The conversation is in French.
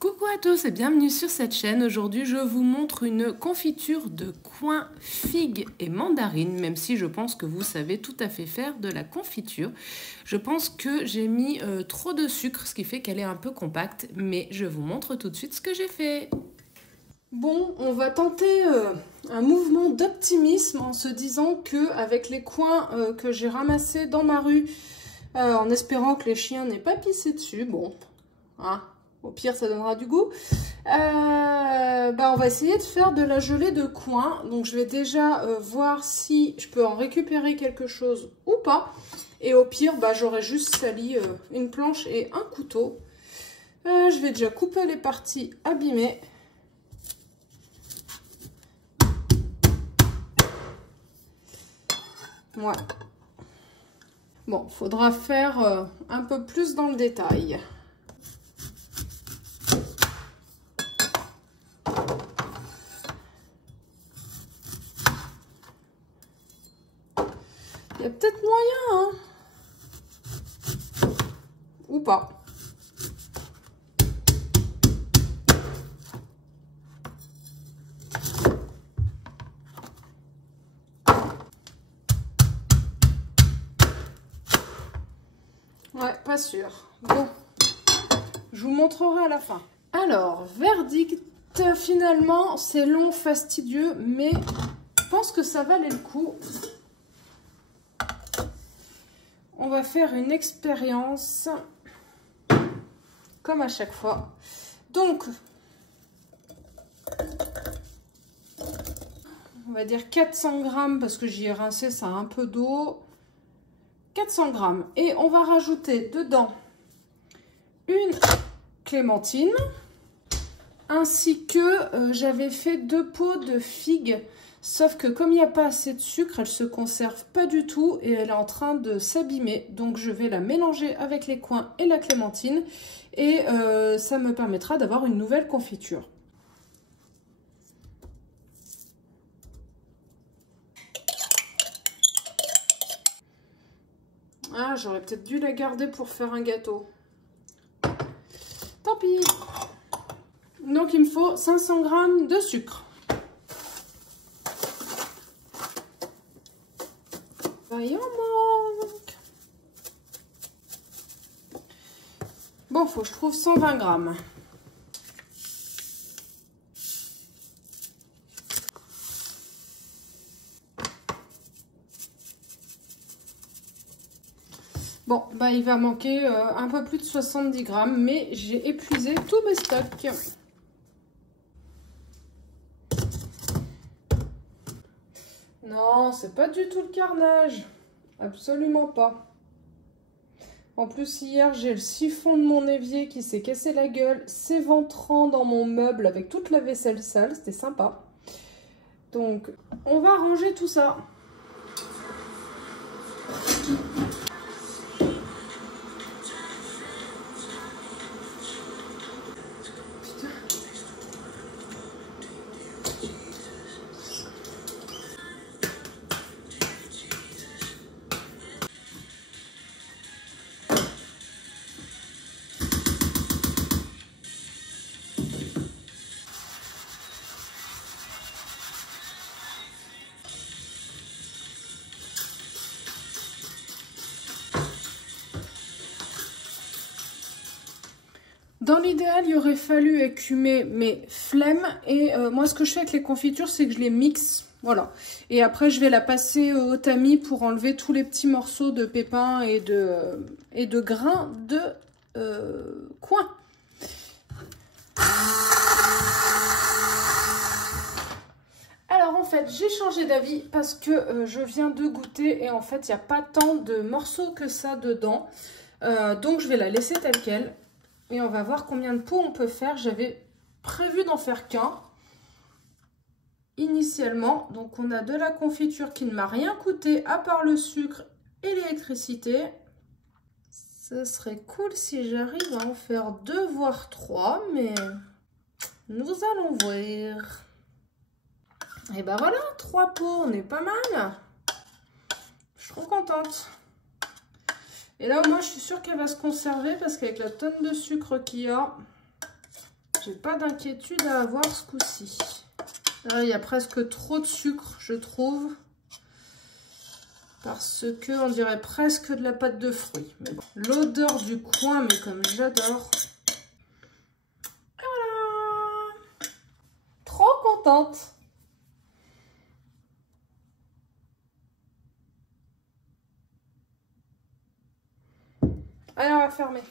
Coucou à tous et bienvenue sur cette chaîne. Aujourd'hui, je vous montre une confiture de coin, figues et mandarines, même si je pense que vous savez tout à fait faire de la confiture. Je pense que j'ai mis trop de sucre, ce qui fait qu'elle est un peu compacte, mais je vous montre tout de suite ce que j'ai fait. Bon, on va tenter un mouvement d'optimisme en se disant que avec les coins que j'ai ramassés dans ma rue, en espérant que les chiens n'aient pas pissé dessus, bon, hein. Au pire, ça donnera du goût. On va essayer de faire de la gelée de coin. Donc, je vais déjà voir si je peux en récupérer quelque chose ou pas. Et au pire, j'aurai juste sali une planche et un couteau. Je vais déjà couper les parties abîmées. Ouais. Bon, faudra faire un peu plus dans le détail. Il y a peut-être moyen, hein? Ou pas. Ouais, pas sûr. Bon, je vous montrerai à la fin. Alors, verdict, finalement, c'est long, fastidieux, mais je pense que ça valait le coup. On va faire une expérience, comme à chaque fois. Donc, on va dire 400 grammes, parce que j'y ai rincé, ça a un peu d'eau. 400 grammes. Et on va rajouter dedans une clémentine, ainsi que j'avais fait 2 pots de figues. Sauf que comme il n'y a pas assez de sucre, elle ne se conserve pas du tout et elle est en train de s'abîmer. Donc je vais la mélanger avec les coins et la clémentine et ça me permettra d'avoir une nouvelle confiture. Ah, j'aurais peut-être dû la garder pour faire un gâteau. Tant pis. Donc il me faut 500 grammes de sucre. Il en manque. Bon, faut que je trouve 120 grammes. Bon, il va manquer un peu plus de 70 grammes, mais j'ai épuisé tous mes stocks. Non, c'est pas du tout le carnage. Absolument pas. En plus, hier, j'ai le siphon de mon évier qui s'est cassé la gueule, s'éventrant dans mon meuble avec toute la vaisselle sale. C'était sympa. Donc, on va ranger tout ça. Dans l'idéal, il aurait fallu écumer mes flemmes. Et moi, ce que je fais avec les confitures, c'est que je les mixe. Voilà. Et après, je vais la passer au tamis pour enlever tous les petits morceaux de pépins et de grains de coin. Alors, en fait, j'ai changé d'avis parce que je viens de goûter. Et en fait, il n'y a pas tant de morceaux que ça dedans. Donc, je vais la laisser telle quelle. Et on va voir combien de pots on peut faire. J'avais prévu d'en faire qu'un initialement. Donc on a de la confiture qui ne m'a rien coûté à part le sucre et l'électricité. Ce serait cool si j'arrive à en faire 2 voire 3. Mais nous allons voir. Et ben voilà, 3 pots, on est pas mal. Je suis trop contente. Et là, moi, je suis sûre qu'elle va se conserver parce qu'avec la tonne de sucre qu'il y a, J'ai pas d'inquiétude à avoir ce coup-ci. Là, il y a presque trop de sucre, je trouve. Parce que on dirait presque de la pâte de fruits. Mais bon. L'odeur du coin, mais comme j'adore. Voilà. Trop contente. Allez, on va fermer.